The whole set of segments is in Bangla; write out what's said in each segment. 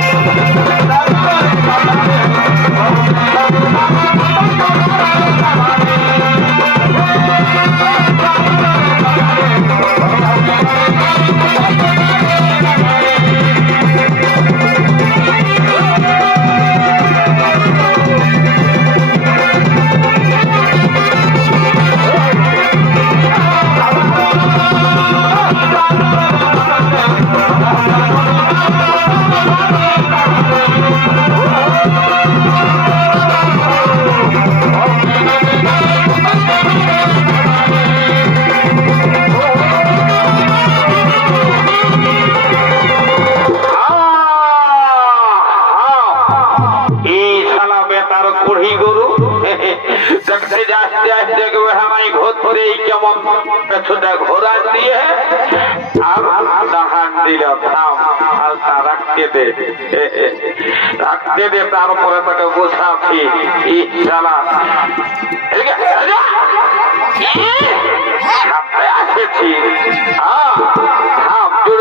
Thank you. কুড়ি গরু। যাচ্ছে আসতে দেখবে হামাই ঘুরতে কেমন পেছনটা ঘোরা দিয়ে। আর দিল থাম হালকা রাখতে দে। রাখতে দে তারপরে তাকে। সামনে আসেছি। হ্যাঁ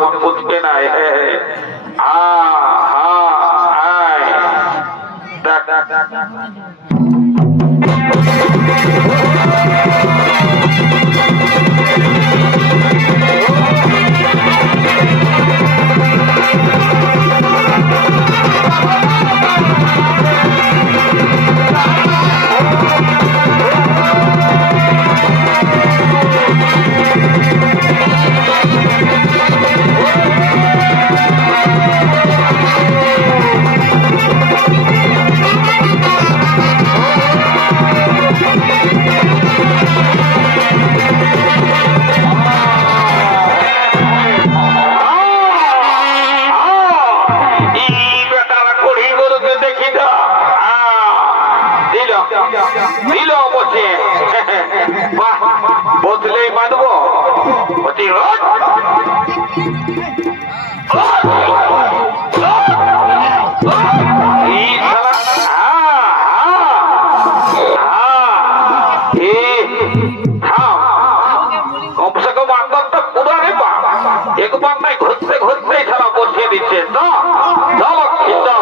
যেমন বুঝবে না হ্যাঁ হ্যাঁ। হ্যাঁ দেখ দেখ দেখ।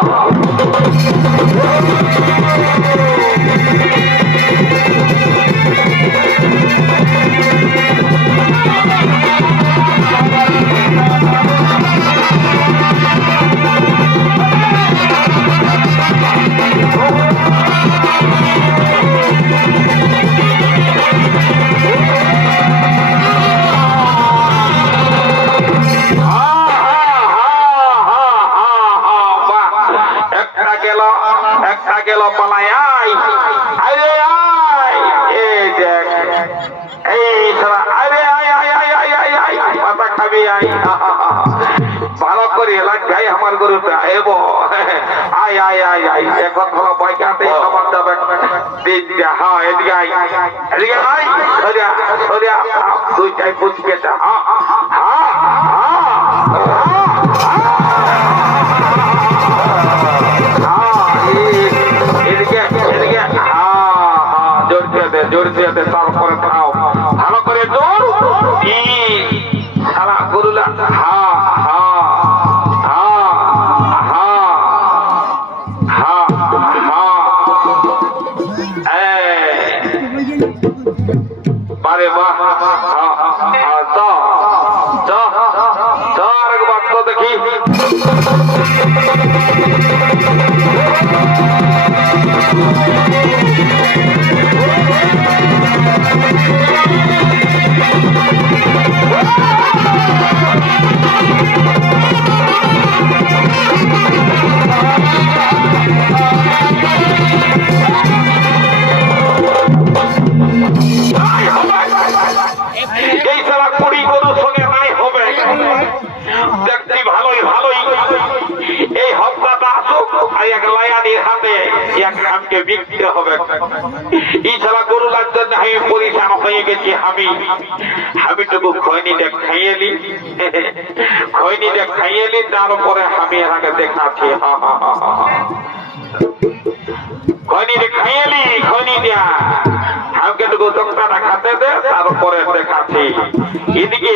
Come on. গরুটা এব আয় আয় আয় আয়। এখন ভালো পয়সাতে আমার যাবে। দিদিয়া হ্যাঁ জোর দিয়ে তারপরে ভালো করে জোর। আরেকবার তো দেখি এই সারা কুড়ি গরুর সঙ্গে নাই হবে দেখছি ভালোই ভালোই আর এক লায়ানির হাতে, এক হবে। গরু আমি পরিশান হয়ে গেছি আমি তারপরে আমি এনাকে দেখাচ্ছি, হা হা হা আমাকে টুকু খাতে দে, তারপরে দেখাচ্ছি। এদিকে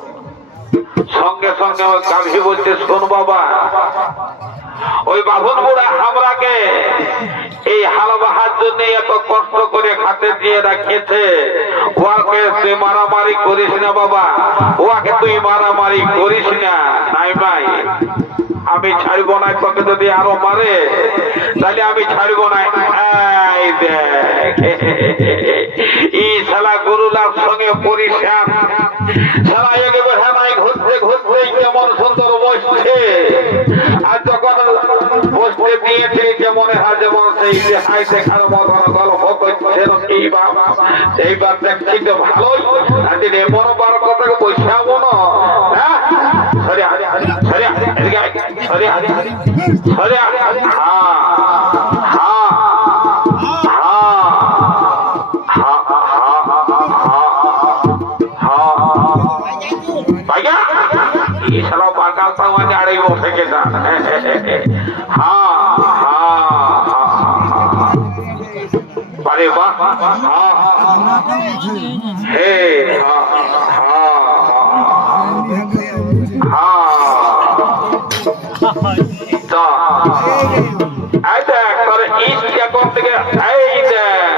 সঙ্গে সঙ্গে ওই গাভী বলছে, শোন বাবা, ওই বাভন বুড়া আমরাকে এই হাল বাহার জন্য এত কষ্ট করে খাতে দিয়ে রাখিয়েছে। ওকে তুই মারামারি করিস না বাবা ওকে তুই মারামারি করিস না। নাই ভাই, আমি ছাড়ব না, তোকে যদি আরও মারে, তাহলে আমি ছাড়ব না। এই শালা গরুলার সঙ্গে পরিশ্রাম হাই দেখার মতন গল্প করছে এই বাপ সেই বাপ দেখছি তো ভালোই যদি এমন বার কথা বসাবো না হ্যাঁ আয়। হ্যাঁ, হ্যাঁ, আরে বাহ হে এই দেখ, তোর ইস্ট এখন থেকে এই দেখ।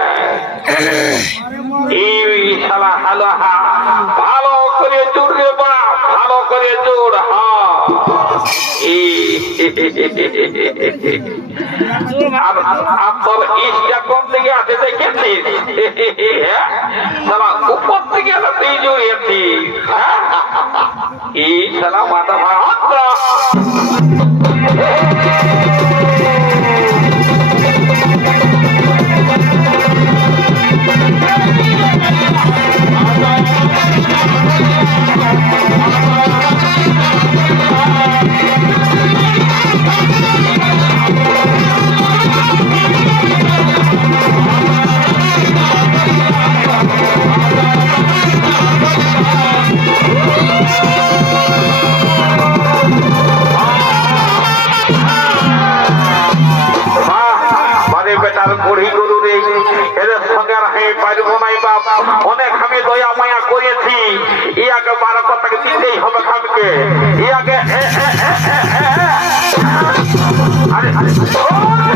এই শালা, হালো, হা। ভালো করে জোর রে বা, ভালো করে জোর হা। তোর ইস্টটা কোন থেকে আছে দেখেছিস হ্যাঁ? শালা উপর থেকে একটা তুই জড়িয়েছিস হ্যাঁ? এই শালা মাথা ভাড়া মানে গড়ি গরু নেই। এদের সঙ্গে আর আমি পারব নাই, বাপ। অনেক আমি দয়া মায়া করেছি। ইয়াকে বারো কথাকে দিতেই হবে খামকে ইয়াকে। আরে আরে।